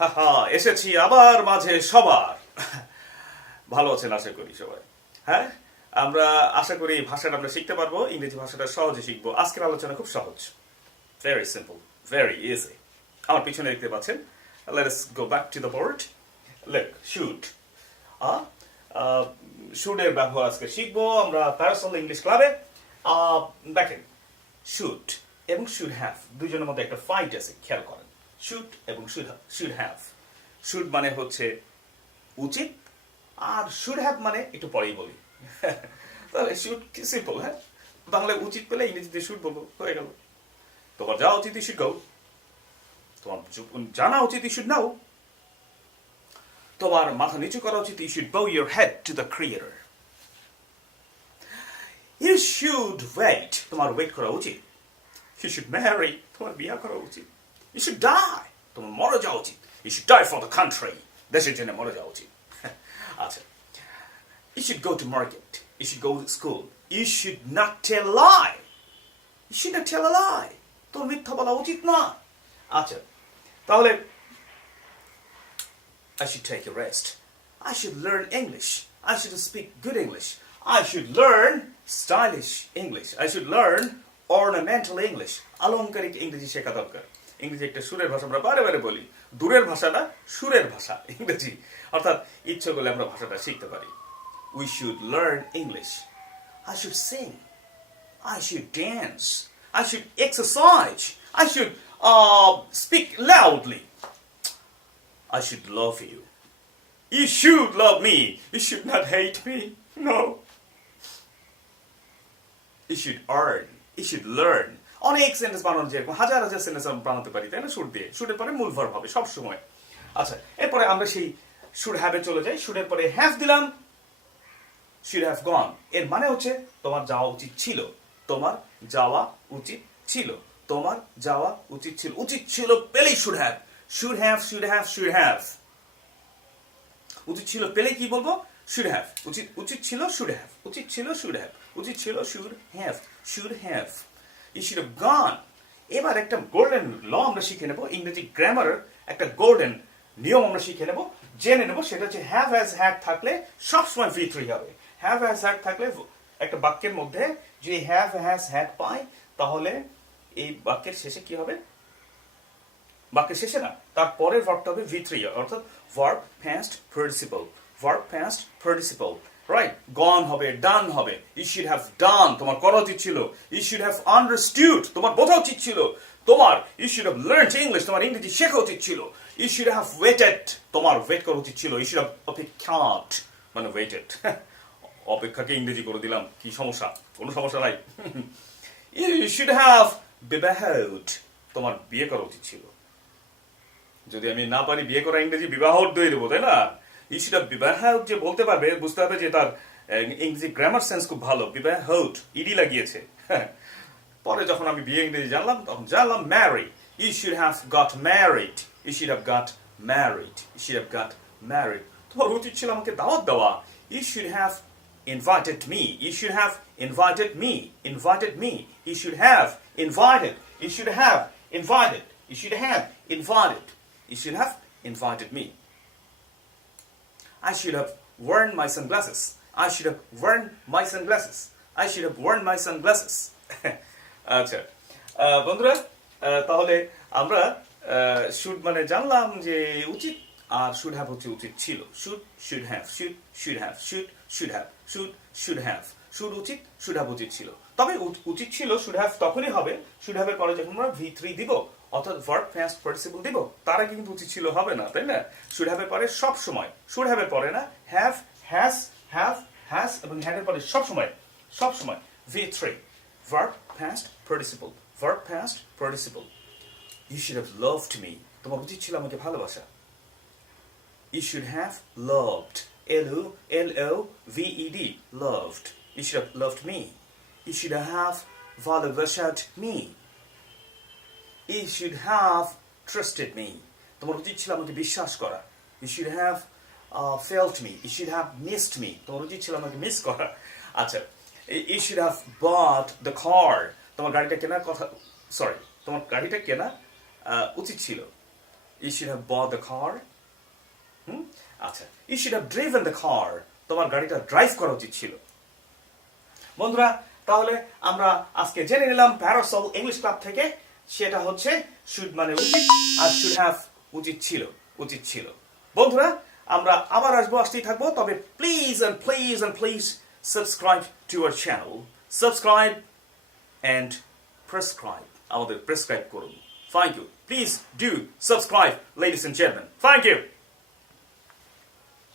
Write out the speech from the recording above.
হাহা, এসেছি আবার মাঝে সবার। ভালো আছেন আশা করি সবাই। হ্যাঁ, আমরা আশা করি ভাষাটা আমরা শিখতে পারবো, ইংরেজি ভাষাটা সহজে শিখবো। আজকের আলোচনা খুব সহজ, ভেরি সিম্পল, ভেরি ইজি। আমার পিছনে দেখতে পাচ্ছেন, let us go back to the board. Look, shoot. Should এর ব্যবহার আজকে শিখবো আমরা প্যারাসল ইংলিশ ক্লাবে। দেখেন, শুড এবং শুড হ্যাভ দুজনের মধ্যে একটা ফাইট আছে, খেয়াল করেন। শুড এবং শুড হ্যাভ। শুড মানে হচ্ছে উচিত, আর শুড হ্যাভ মানে একটু পরেই বলি। তাহলে শুড কি সিম্পল, হ্যাঁ, বাংলায় উচিত পেলে ইংরেজিতে শুড বলবো, হয়ে গেল। তোমার যাওয়া উচিত ইউ শুড গো, তোমার জানা উচিত ইউ শুড নাও, তোমার মাথা নিচু করা উচিত you should bow your head to the creator. You should wait, তোমার ওয়েট করা উচিত। You should marry, তোমার বিয়ে করা উচিত। You should die, তোমার মরে যাওয়া উচিত। You should die for the country, দেশের জন্য মরে যাওয়া উচিত। আচ্ছা, you should go to market, you should go to school, you should not tell a lie, you should not tell a lie, তোর মিথ্যা বলা উচিত না। আচ্ছা, তাহলে I should take a rest, I should learn English, I should speak good English, I should learn stylish English, I should learn ornamental English, অলংকারিক ইংরেজি শেখা দরকার। ইংরেজি একটা সুরের ভাষা, আমরা বারে বারে বলি, দূরের ভাষাটা সুরের ভাষা ইংরেজি, অর্থাৎ ইচ্ছে করলে আমরা ভাষাটা শিখতে পারি। We should learn English, I should sing, I should dance, I should exercise, I should speak loudly, I should love you, you should love me, you should not hate me, no, you should earn, you should learn। অনেক sentence বানানো, যেরকম হাজার হাজার sentence আমরা বানাতে পারি, তাই না, শুড দিয়ে। শুডের পরে মূল ভার্ব হবে সব সময়। আচ্ছা, এরপরে আমরা সেই শুড হ্যাভে চলে যাই। শুডের পরে হ্যাভ দিলাম, শুড হ্যাভ গন। এর মানে হচ্ছে তোমার যাওয়া উচিত ছিল, তোমার যাওয়া উচিত ছিল, তোমার যাওয়া উচিত ছিল। উচিত ছিল পেলেই should have, should have, should have, should have. উচিত ছিল পেলে কি বলবো? Should have. উচিত ছিল শুড হ্যাভ, উচিত ছিল শুড হ্যাভ, উচিত ছিল should have, should have. You should have gone. এবার একটা গোল্ডেন ল আমরা শিখে নেব, ইংরেজি গ্রামারের একটা গোল্ডেন নিয়ম আমরা শিখে নেব, জেনে নেব। সেটা হচ্ছে হ্যাভ হ্যাজ হ্যাড থাকলে সবসময় V3 হবে। হ্যাভ হ্যাজ হ্যাড থাকলে একটা বাক্যের মধ্যে যদি হ্যাভ হ্যাজ হ্যাড পাই, তাহলে এই বাক্যের শেষে কি হবে? বাক্যের শেষে না, তার পরের ভার্বটা হবে V3, অর্থাৎ verb past participle, verb past participle. Right, gone হবে, ডান হবে। ইউ শুড হ্যাভ ডান, তোমার করা উচিত ছিল। ইউ শুড হ্যাভ আন্ডারস্টুড, তোমার বোঝা উচিত ছিল। তোমার you should have learned English, তোমার ইংরেজি শেখা উচিত ছিল। ইউ শুড হ্যাভ ওয়েটেড, তোমার ওয়েট করা উচিত ছিল। ইউ শুড হ্যাভ অপেক্ষাট, মানে ওয়েটেড। অপেক্ষাকে ইংরেজি করে দিলাম, কি সমস্যা? কোনো সমস্যা নাই। ইউ শুড হ্যাভ বিবাহড, তোমার বিয়ে করা উচিত ছিল। যদি আমি না পারি বিয়ে করা ইংরেজি, বিবাহড দিয়ে দেবো, তাই না? You should have বিবাহড, যে বলতে পারবে, বুঝতে হবে যে তার ইংরেজি গ্রামার সেন্স খুব ভালো। বিবাহড, ইডি লাগিয়েছে। পরে যখন আমি বিয়ে ইংরেজি জানলাম, তখন জানলাম Mary. You should have got married, you should have got married, you should have got married। তোমার উচিত ছিল আমাকে দাওয়াত দেওয়া। You should have invited me, you should have invited me, invited me, you should have invited, you should have invited, you should have invited, you should have invited me। I should have worn my sunglasses, I should have worn my sunglasses, I should have worn my sunglasses। আচ্ছা বন্ধুরা, তাহলে আমরা should মানে জানলাম যে উচিত, আর should have হচ্ছে উচিত ছিল। Should, should have, should, should have, should, should have, should, should have. Should উচিত, শুড হ্যাভ উচিত ছিল। তবে উচিত ছিল শুড হ্যাভ তখনই হবে, শুড হ্যাভের পরে যখন আমরা V3 দিব, অর্থাৎ ভার্ব পাস্ট পার্টিসিপল দিব, তার আগে কিন্তু উচিত ছিল হবে না, তাই না? শুড হ্যাভের পরে সব সময়, শুড হ্যাভের পরে না, হ্যাভ, হ্যাজ, হ্যাভ, হ্যাজ এবং হ্যাডের পরে সব সময় V3, verb past participle, verb past participle. You should have loved me, তোমার উচিত ছিল আমাকে ভালোবাসা। You should have loved, L-O-V-E-D, loved. You should have loved me. You should have ভালোবাসাত me. You should have trusted me, তোমার উচিত ছিল আমাকে বিশ্বাস করা। You should have felt me, you should have missed me, তোমার উচিত ছিল আমাকে মিস করা। আচ্ছা, you should have bought the car, তোমার গাড়িটা কেনার কথা, সরি, তোমার গাড়িটা কেনা উচিত ছিল। You should have bought the car. আচ্ছা, you should have driven the car. তোমার গাড়িটা ড্রাইভ করা উচিত ছিল। বন্ধুরা, তাহলে আমরা আজকে জেনে নিলাম প্যারাসল ইংলিশ ক্লাব থেকে, সেটা হচ্ছে শুড মানে উচিত, আর শুড হ্যাভ উচিত ছিল। বন্ধুরা, আমরা আবার আসতেই থাকবো, তবে please please subscribe to our channel, subscribe and prescribe, আমাদের প্রেসক্রাইব করুন। Thank you. Please do subscribe, ladies and gentlemen. Thank you.